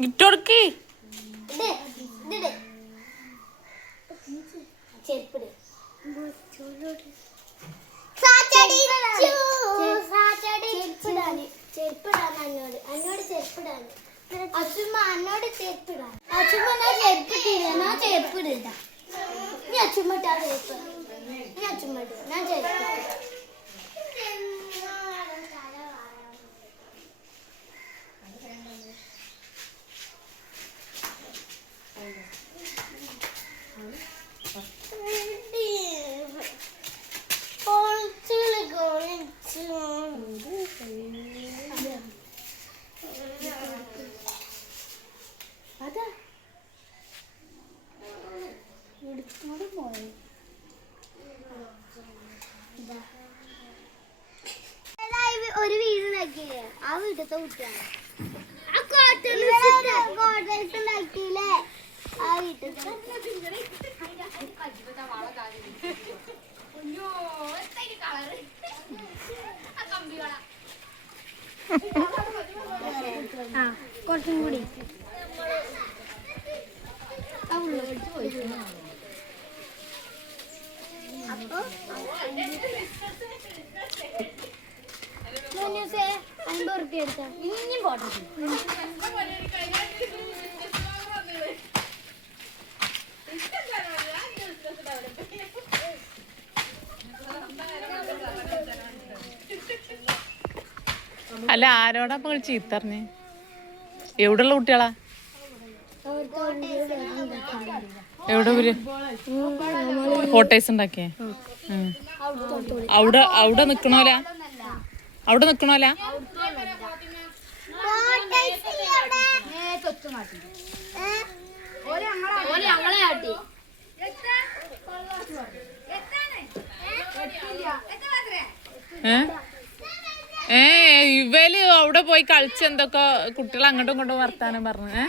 ഇട്ടൊടുക്കി. ചെരുപ്പിടാൻ അന്നോട് അന്നോട് ചെരുപ്പിടാന് അച്ചുമ്മ അന്നോട് ചെരുപ്പിടാൻ അച്ചുമ്മ ഞാൻ ചെരുപ്പിട്ടില്ല ഞാൻ ചെരുപ്പിടില്ല നീ അച്ചുമ്മ ഇട്ടാ ചെരുപ്പ് നീ അച്ചുമ്മ ഇട്ടു ഞാൻ ചെരുപ്പിട്ടു വീട്ടിലത്തെ കുട്ടിയാണ് ഉണ്ടാക്കിയില്ലേ ആ ആ കുറച്ചും കൂടി അപ്പൊ അല്ല ആരോടാ ഇപ്പോൾ ചീത്തറിഞ്ഞ് എവിടെയുള്ള കുട്ടികളാ? എവിടെ ഇവർ? കോട്ടേഴ്സ് ഉണ്ടാക്കിയേ. അവിടെ അവിടെ നിക്കണോല? അവിടെ നിക്കണോല? ഏ? ഏ ഇവൽ അവിടെ പോയി കളിച്ച് എന്തൊക്കെ കുട്ടികൾ അങ്ങോട്ടും ഇങ്ങോട്ടും വർത്താനം പറഞ്ഞു ഏ?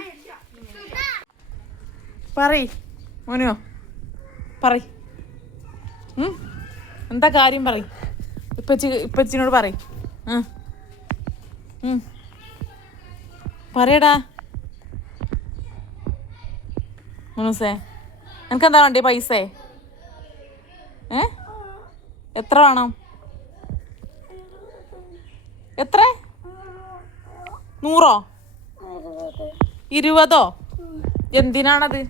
പറയ് മോനോ. പറ എന്താ കാര്യം പറ ഇപ്പച്ചി ഇപ്പച്ചിനോട് പറയ്. പറയടാ. പറയടാ മുനുസേ എനിക്കെന്താ വേണ്ടി പൈസ എത്ര വേണം എത്ര നൂറോ ഇരുപതോ എന്തിനാണത്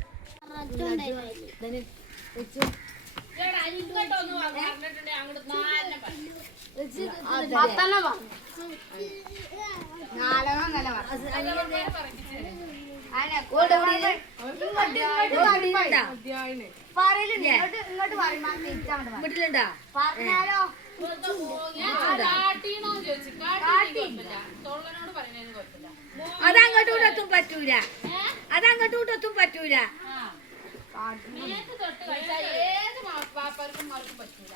വീട്ടിലുണ്ടാ അതങ്ങോട്ടും ഇങ്ങോട്ടും പറ്റൂല. അതങ്ങോട്ടും ഒത്തും പറ്റൂല. ഏത് പാപ്പർക്കും പറ്റൂല.